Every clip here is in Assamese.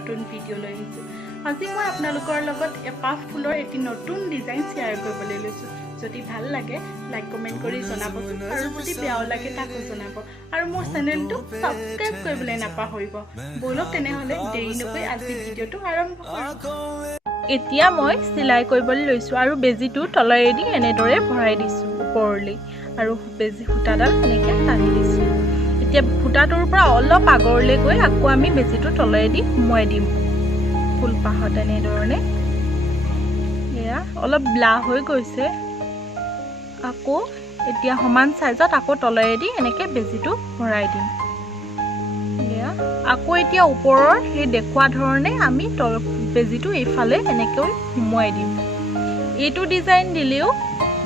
নতুন ভিডিঅ' লৈ আহিছোঁ। আজি মই আপোনালোকৰ লগত এপাহ ফুলৰ এটি নতুন ডিজাইন শ্বেয়াৰ কৰিবলৈ লৈছোঁ। যদি ভাল লাগে লাইক কমেণ্ট কৰি জনাবচোন আৰু যদি বেয়াও লাগে তাকো জনাব আৰু মোৰ চেনেলটো ছাবস্ক্ৰাইব কৰিবলৈ নাপাহৰিব। ব'লক তেনেহ'লে দেৰি নকৰি আজি ভিডিঅ'টো আৰম্ভ কৰোঁ। এতিয়া মই চিলাই কৰিবলৈ লৈছোঁ আৰু বেজীটো তলেৰেদি এনেদৰে ভৰাই দিছোঁ ওপৰলৈ আৰু বেজী সূতাডাল এনেকৈ টানি দিছোঁ। এতিয়া সূতাটোৰ পৰা অলপ আগৰলৈ গৈ আকৌ আমি বেজীটো তলেৰেদি সোমোৱাই দিম ফুলপাহত এনেধৰণে। এয়া অলপ ব্লা হৈ গৈছে। আকৌ এতিয়া সমান চাইজত আকৌ তলেৰেদি এনেকৈ বেজীটো ভৰাই দিম। এয়া আকৌ এতিয়া ওপৰৰ সেই দেখুওৱা ধৰণে আমি বেজীটো এইফালে এনেকৈ সোমোৱাই দিম। এইটো ডিজাইন দিলেও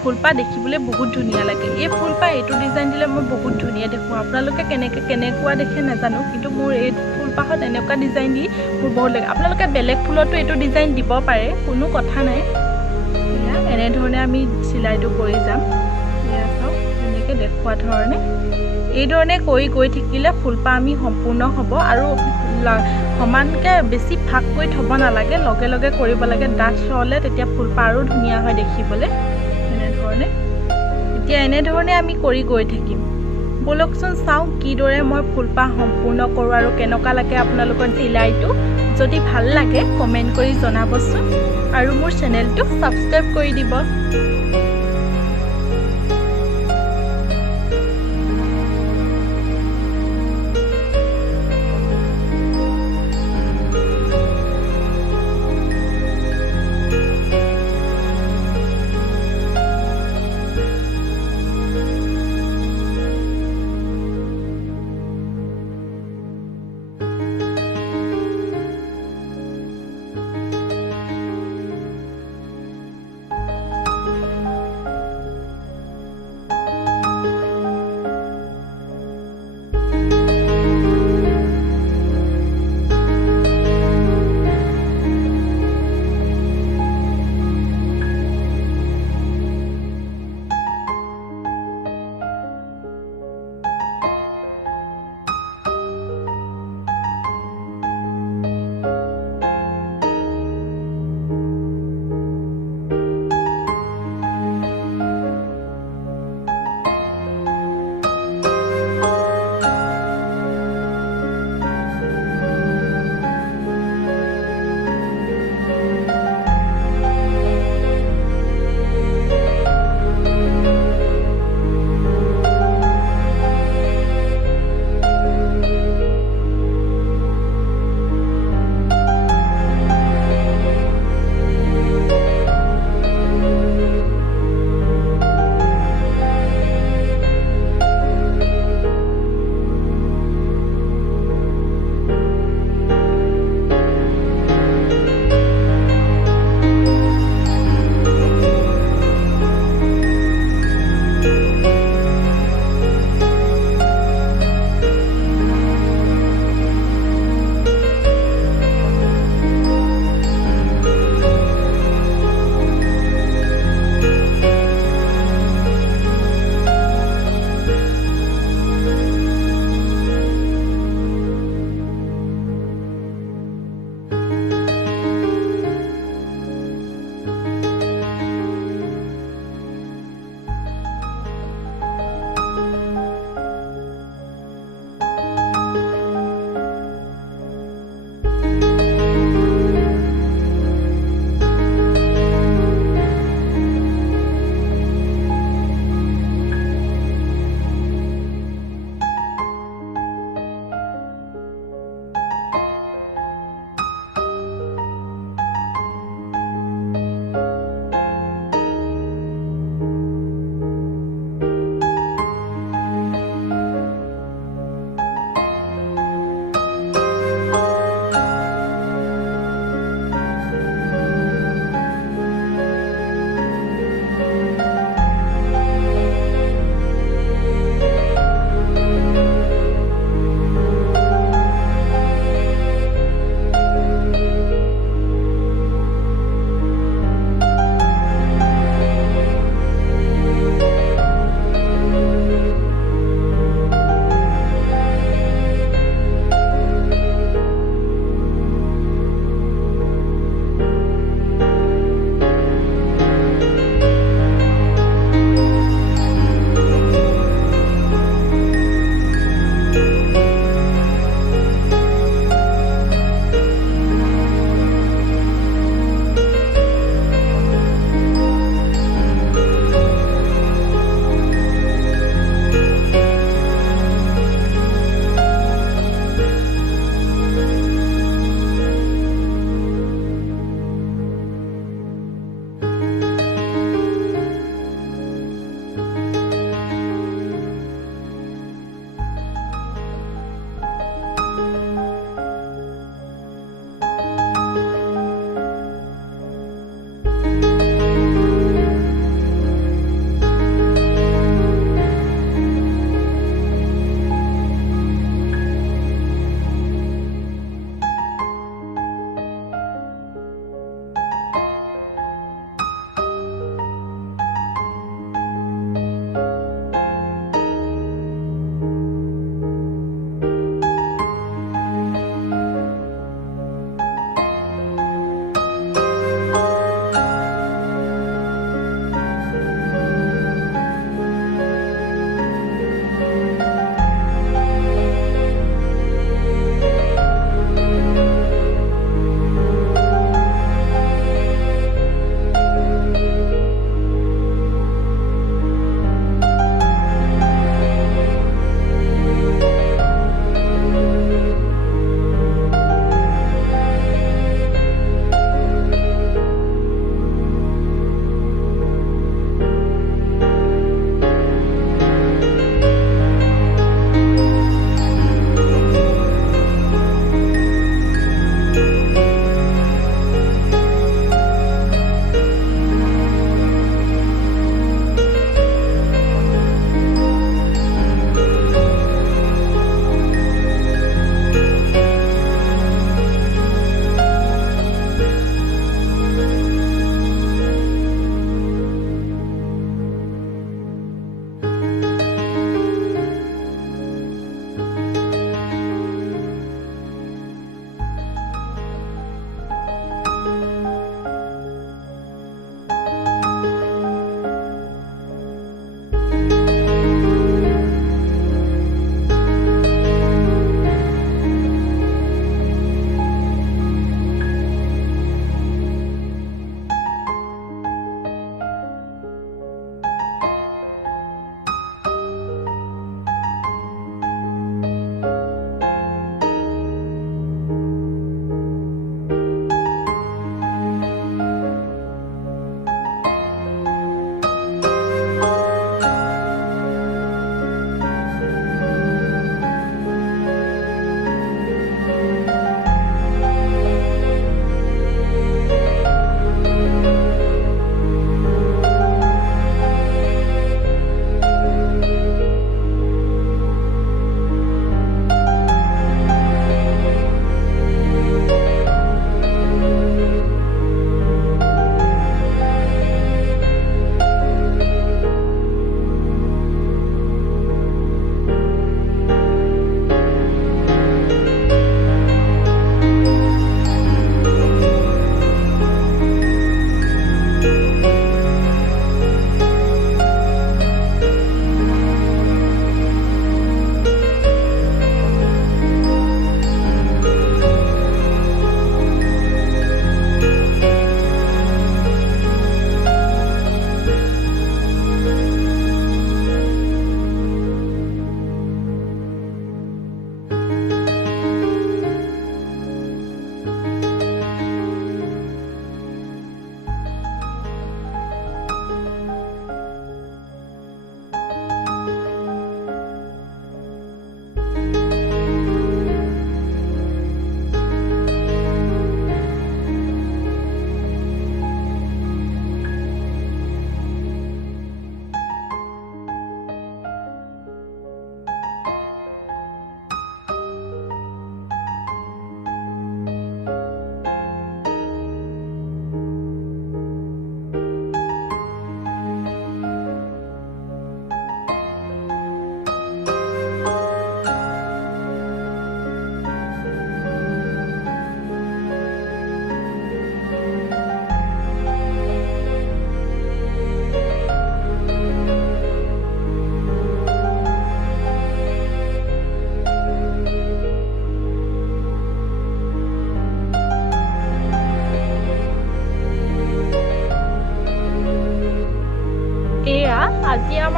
ফুলপাহ দেখিবলৈ বহুত ধুনীয়া লাগে। এই ফুলপাহ এইটো ডিজাইন দিলে মই বহুত ধুনীয়া দেখোঁ। আপোনালোকে কেনেকুৱা দেখে নাজানো, কিন্তু মোৰ এই ফুলপাহত এনেকুৱা ডিজাইন দি মোৰ বহুত লাগে। আপোনালোকে বেলেগ ফুলতো এইটো ডিজাইন দিব পাৰে, কোনো কথা নাই। এয়া এনেধৰণে আমি চিলাইটো কৰি যাম। এয়া চাওক এনেকৈ দেখুওৱা ধৰণে এইধৰণে কৰি গৈ থাকিলে ফুলপাহ আমি সম্পূৰ্ণ হ'ব আৰু সমানকৈ বেছি ফাঁক কৰি থ'ব নালাগে, লগে লগে কৰিব লাগে। ডাঠ হ'লে তেতিয়া ফুলপাহ আৰু ধুনীয়া হয় দেখিবলৈ। এনেধৰণে এতিয়া এনেধৰণে আমি কৰি গৈ থাকিম। ব'লকচোন চাওঁ কিদৰে মই ফুলপাহ সম্পূৰ্ণ কৰোঁ আৰু কেনেকুৱা লাগে আপোনালোকৰ চিলাইটো। যদি ভাল লাগে কমেণ্ট কৰি জনাবচোন আৰু মোৰ চেনেলটো ছাবস্ক্ৰাইব কৰি দিব।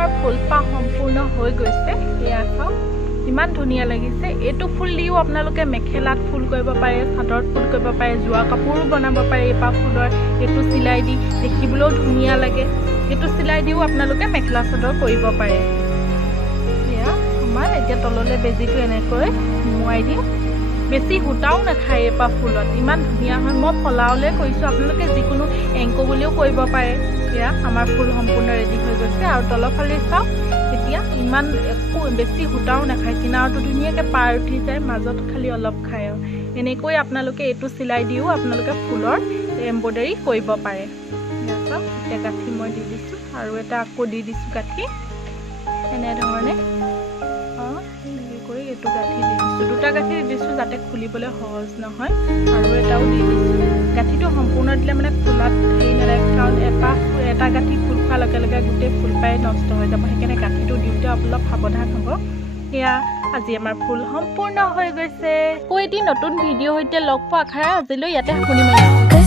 আমাৰ ফুলপাহ সম্পূৰ্ণ হৈ গৈছে এয়া চাওক ইমান ধুনীয়া লাগিছে এইটো ফুল দিও আপোনালোকে মেখেলাত ফুল কৰিব পাৰে চাদৰত ফুল কৰিব পাৰে জোৱা কাপোৰো বনাব পাৰে এপাহ ফুলৰ এইটো চিলাই দি দেখিবলৈও ধুনীয়া লাগে এইটো চিলাই দিও আপোনালোকে মেখেলা চাদৰ কৰিব পাৰে এয়া আমাৰ এতিয়া তললৈ বেজিটো এনেকৈ মোৱাই দিম বেছি সূতাও নাখায় এপাহ ফুলত ইমান ধুনীয়া হয় মই ফলাওলে কৈছোঁ আপোনালোকে যিকোনো এংকো বুলিও কৰিব পাৰে এয়া আমাৰ ফুল সম্পূৰ্ণ ৰেডি হৈ গৈছে আৰু তলফালে চাওক এতিয়া ইমান একো বেছি সূতাও নাখায় কিনাৰটো ধুনীয়াকৈ পাৰ উঠি যায় মাজত খালি অলপ খায় এনেকৈ আপোনালোকে এইটো চিলাই দিও আপোনালোকে ফুলৰ এম্ব্ৰইডাৰী কৰিব পাৰে এয়া চাওক এতিয়া গাঁঠি মই দি দিছোঁ আৰু এটা আকৌ দি দিছোঁ গাঁঠি এনেধৰণে এনেকৈ কৰি এইটো গাঁঠি দি দিছোঁ দুটা গাঁঠি দি দিছোঁ যাতে খুলিবলৈ সহজ নহয় আৰু এটাও দি দিছোঁ গাঁঠিটো সম্পূৰ্ণ দিলে মানে খোলাত হেৰি নালাগে কাৰণ এটা গাঁঠি খোল খোৱাৰ লগে লগে গোটেই ফুলপাহ নষ্ট হৈ যাব সেইকাৰণে গাঁঠিটো দিওঁতে অলপ সাৱধান হ'ব এয়া আজি আমাৰ ফুল সম্পূৰ্ণ হৈ গৈছে আকৌ এটি নতুন ভিডিঅ' সৈতে লগ পোৱা আশাৰে আজিলৈ ইয়াতে সামৰণি মাৰিছোঁ